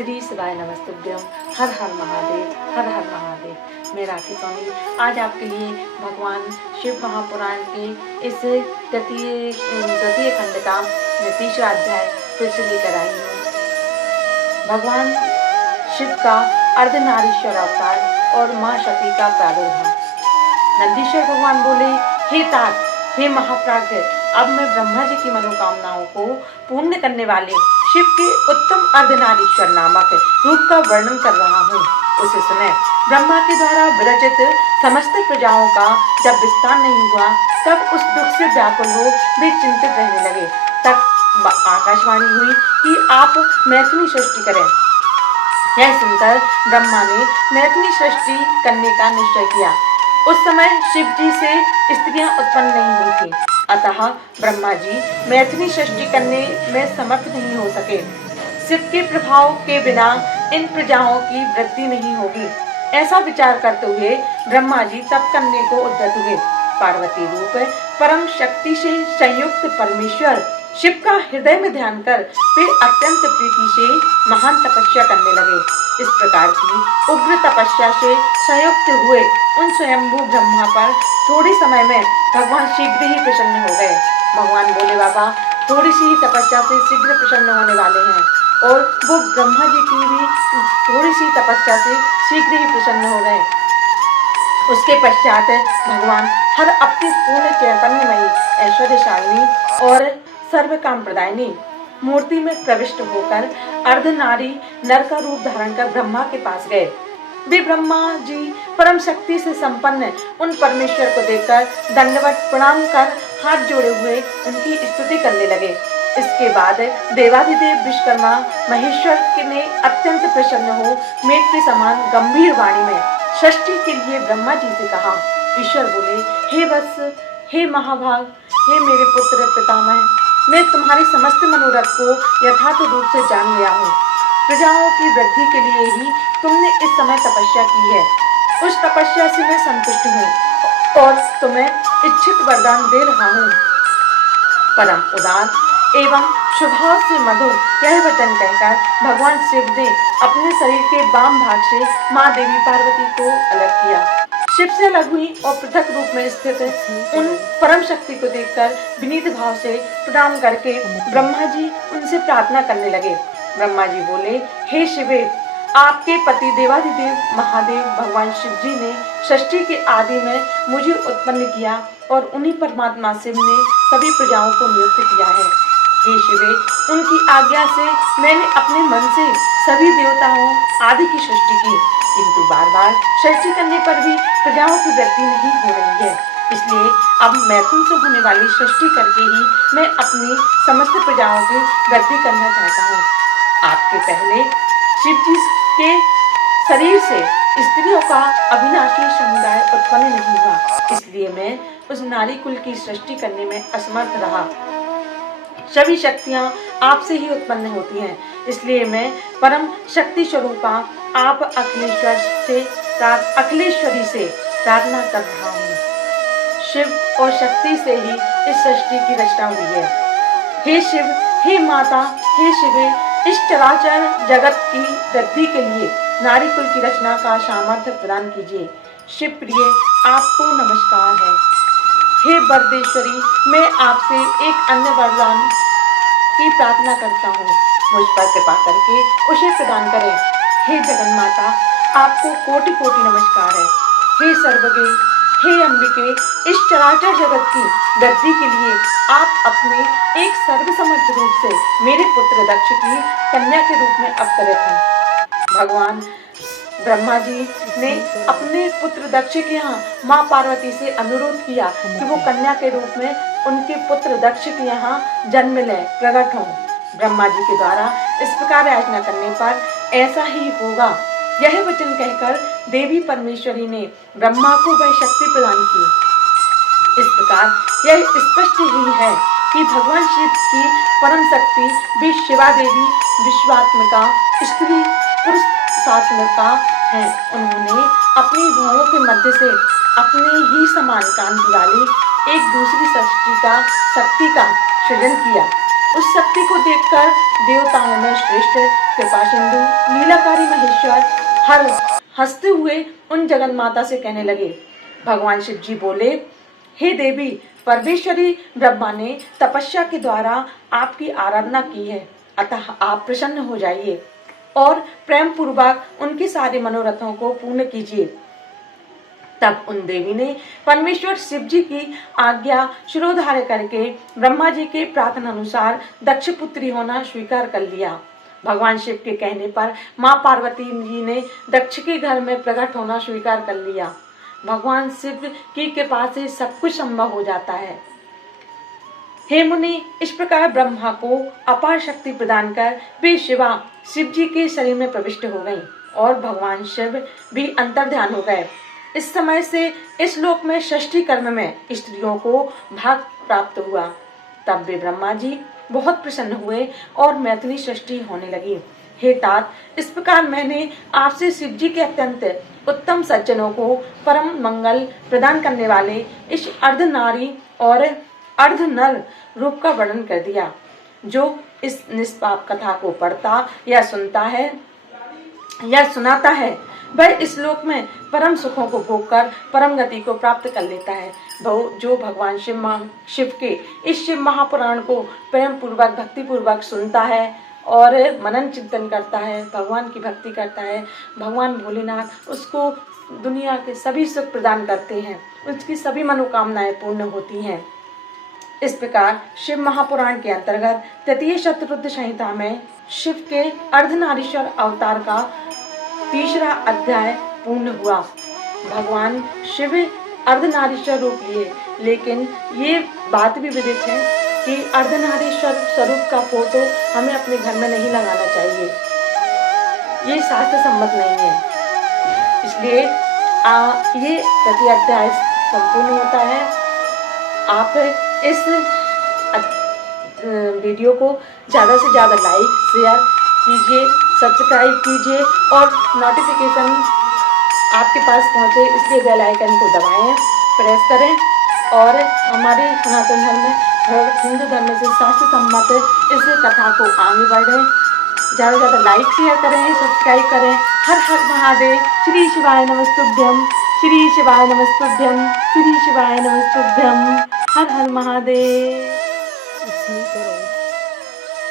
श्री शिवाय नमस्तुभ्यम। हर हर महादेव, हर हर महादेव। मैं राखी स्वामी आज आपके लिए भगवान शिव महापुराण के इस द्वितीय खंड का तीसरा अध्याय फिर से लेकर आई हूँ। भगवान शिव का अर्धनारीश्वर अवतार और माँ शक्ति का प्रादुर्भाव। नंदीश्वर भगवान बोले, हे तात, हे महाप्राज्ञ, अब मैं ब्रह्मा जी की मनोकामनाओं को पूर्ण करने वाले शिव के उत्तम अर्धनारीश्वर नामक रूप का वर्णन कर रहा हूँ। उसे सुने। ब्रह्मा के द्वारा विरचित समस्त प्रजाओं का जब विस्तार नहीं हुआ, तब उस दुख से व्याकुल हो वे चिंतित रहने लगे। तब आकाशवाणी हुई कि आप मैथुनी सृष्टि करें। यह सुनकर ब्रह्मा ने मैथुनी सृष्टि करने का निश्चय किया। उस समय शिव जी से स्त्रियां उत्पन्न नहीं हुई थी, अतः ब्रह्मा जी मैथुनी सृष्टि करने में समर्थ नहीं हो सके। शिव के प्रभाव के बिना इन प्रजाओं की वृद्धि नहीं होगी, ऐसा विचार करते हुए ब्रह्मा जी तप करने को उद्यत हुए। पार्वती रूप परम शक्ति से संयुक्त परमेश्वर शिव का हृदय में ध्यान कर वे अत्यंत प्रीति से महान तपस्या करने लगे। इस प्रकार की उग्र तपस्या से संयुक्त हुए उन स्वयंभू ब्रह्मा पर थोड़े समय में भगवान शीघ्र ही प्रसन्न हो गए। भगवान बोले, बाबा, थोड़ी सी तपस्या से शीघ्र प्रसन्न होने वाले हैं। और वो ब्रह्मा जी की भी थोड़ी सी तपस्या से शीघ्र ही प्रसन्न हो गए। उसके पश्चात भगवान हर अपनी पूर्ण चैतन्यमयी, ऐश्वर्यशालिनी और सर्व काम प्रदायिनी मूर्ति में प्रविष्ट होकर अर्धनारी नर का रूप धारण कर ब्रह्मा के पास गए। वे ब्रह्मा जी परम शक्ति से संपन्न उन परमेश्वर को देखकर दंडवत प्रणाम कर हाथ जोड़े हुए उनकी स्तुति करने लगे। इसके बाद देवाधिदेव विश्वकर्मा महेश्वर ने अत्यंत प्रसन्न हो मेघ के समान गंभीर वाणी में सृष्टि के लिए ब्रह्मा जी से कहा। ईश्वर बोले, हे वत्स, हे महाभाग, हे मेरे पुत्र पितामह, मैं तुम्हारे समस्त मनोरथ को यथार्थ रूप से जान लिया हूँ। प्रजाओं की वृद्धि के लिए ही तुमने इस समय तपस्या की है। उस तपस्या से मैं संतुष्ट हूँ और तुम्हें इच्छित वरदान दे रहा हूँ। परम उदार एवं स्वभाव से मधुर यह वचन कहकर भगवान शिव ने अपने शरीर के वाम भाग से माँ देवी पार्वती को अलग किया। शिव से अलग हुई और पृथक रूप में स्थित उन परम शक्ति को देखकर विनीत भाव से प्रणाम करके ब्रह्मा जी उनसे प्रार्थना करने लगे। ब्रह्मा जी बोले, हे शिवे, आपके पति देवाधिदेव महादेव भगवान शिव जी ने सृष्टि के आदि में मुझे उत्पन्न किया और उन्हीं परमात्मा शिव ने सभी प्रजाओं को नियुक्त किया है। हे शिवे, उनकी आज्ञा से मैंने अपने मन से सभी देवताओं आदि की सृष्टि की, किंतु बार बार सृष्टि करने पर भी प्रजाओं की वृद्धि नहीं हो रही है। इसलिए अब मैथुन से होने वाली सृष्टि करके ही मैं अपनी समस्त प्रजाओं की वृद्धि करना चाहता हूँ। आपके पहले शिव जी के शरीर से स्त्रियों का अविनाशी समुदाय उत्पन्न नहीं हुआ, इसलिए मैं उस नारी कुल की सृष्टि करने में असमर्थ रहा। सभी शक्तियां आपसे ही उत्पन्न होती हैं, इसलिए मैं परम शक्ति स्वरूपा आप अखिलेश्वरी से प्रार्थना कर रहा हूँ। शिव और शक्ति से ही इस सृष्टि की रचना हुई है। हे शिव, हे माता, हे शिवे, इस चराचर जगत की वृद्धि के लिए नारी कुल की रचना का सामर्थ्य प्रदान कीजिए। शिव प्रिय, आपको नमस्कार है। हे वरदेश्वरी, मैं आपसे एक अन्य वरदान की प्रार्थना करता हूँ, मुझ पर कृपा करके उसे प्रदान करें। हे जगन्माता, आपको कोटि कोटि नमस्कार है। हे सर्वगे, हे अंबिके, इस चराचर जगत की वृद्धि के लिए आप अपने एक सर्वसमर्थ रूप से मेरे पुत्र दक्ष की कन्या के रूप में अवतरित हैं। भगवान ब्रह्मा जी ने अपने पुत्र दक्ष के यहाँ माँ पार्वती से अनुरोध किया कि वो कन्या के रूप में उनके पुत्र दक्ष के यहाँ जन्म लें, प्रकट हों। ब्रह्मा जी के द्वारा इस प्रकार याचना करने पर ऐसा ही होगा, यह वचन कहकर देवी परमेश्वरी ने ब्रह्मा को वह शक्ति प्रदान की। इस प्रकार यह स्पष्ट ही है कि भगवान शिव की परम शक्ति भी शिवा देवी विश्वात्मिका स्त्री पुरुषात्मिका है। उन्होंने अपनी भुवों के मध्य से अपने ही समान कांति वाली एक दूसरी शक्ति का सृजन किया। उस शक्ति को देखकर देवताओं में श्रेष्ठ कृपा सिंधु लीलाकारी महेश्वर हर हंसते हुए उन जगन माता से कहने लगे। भगवान शिव जी बोले, हे देवी परमेश्वरी, ब्रह्मा ने तपस्या के द्वारा आपकी आराधना की है, अतः आप प्रसन्न हो जाइए और प्रेम पूर्वक उनके सारे मनोरथों को पूर्ण कीजिए। तब उन देवी ने परमेश्वर शिव जी की आज्ञा शिरोधार्य करके ब्रह्मा जी के प्रार्थना अनुसार दक्ष पुत्री होना स्वीकार कर लिया। भगवान शिव के कहने पर माँ पार्वती जी ने दक्ष के घर में प्रकट होना स्वीकार कर लिया। भगवान शिव की कृपा से सब कुछ संभव हो जाता है। हे मुनि, इस प्रकार ब्रह्मा को अपार शक्ति प्रदान कर वे शिवा शिव जी के शरीर में प्रविष्ट हो गईं और भगवान शिव भी अंतर्ध्यान हो गए। इस समय से इस लोक में षष्ठी कर्म में स्त्रियों को भाग प्राप्त हुआ। तब वे ब्रह्मा जी बहुत प्रसन्न हुए और मैथिली षष्ठी होने लगी। हे तात, इस प्रकार मैंने आपसे शिव जी के अत्यंत उत्तम सज्जनों को परम मंगल प्रदान करने वाले इस अर्ध नारी और अर्ध नर रूप का वर्णन कर दिया। जो इस निष्पाप कथा को पढ़ता या सुनता है या सुनाता है, वह इस लोक में परम सुखों को भोग कर परम गति को प्राप्त कर लेता है। जो भगवान शिव के इस शिव महापुराण को प्रेम पूर्वक भक्ति पूर्वक सुनता है और मनन चिंतन करता है, भगवान की भक्ति करता है, भगवान भोलेनाथ उसको दुनिया के सभी सुख प्रदान करते हैं, उसकी सभी मनोकामनाएं पूर्ण होती हैं। इस प्रकार शिव महापुराण के अंतर्गत तृतीय शतरुद्ध संहिता में शिव के अर्धनारीश्वर अवतार का तीसरा अध्याय पूर्ण हुआ। भगवान शिव अर्धनारीश्वर रूप लिए, लेकिन ये बात भी विदित है कि अर्धनारीश्वर स्वरूप का फोटो हमें अपने घर में नहीं लगाना चाहिए, ये शास्त्र सम्मत नहीं है। इसलिए ये तृतीय अध्याय संपूर्ण होता है। आप इस वीडियो को ज़्यादा से ज़्यादा लाइक शेयर कीजिए, सब्सक्राइब कीजिए और नोटिफिकेशन आपके पास पहुंचे इसलिए बेल आइकन को दबाएं, प्रेस करें और हमारे सनातन धर्म और हिंदू धर्म से शास्त्र सम्मत इस कथा को आगे बढ़ें। ज़्यादा से ज़्यादा लाइक शेयर करें, सब्सक्राइब करें। हर हर महादेव। श्री शिवाय नमस्तुभ्यम, श्री शिवाय नमस्तुभ्यम, श्री शिवाय नमस्तुभ्यम। हर हर महादेव।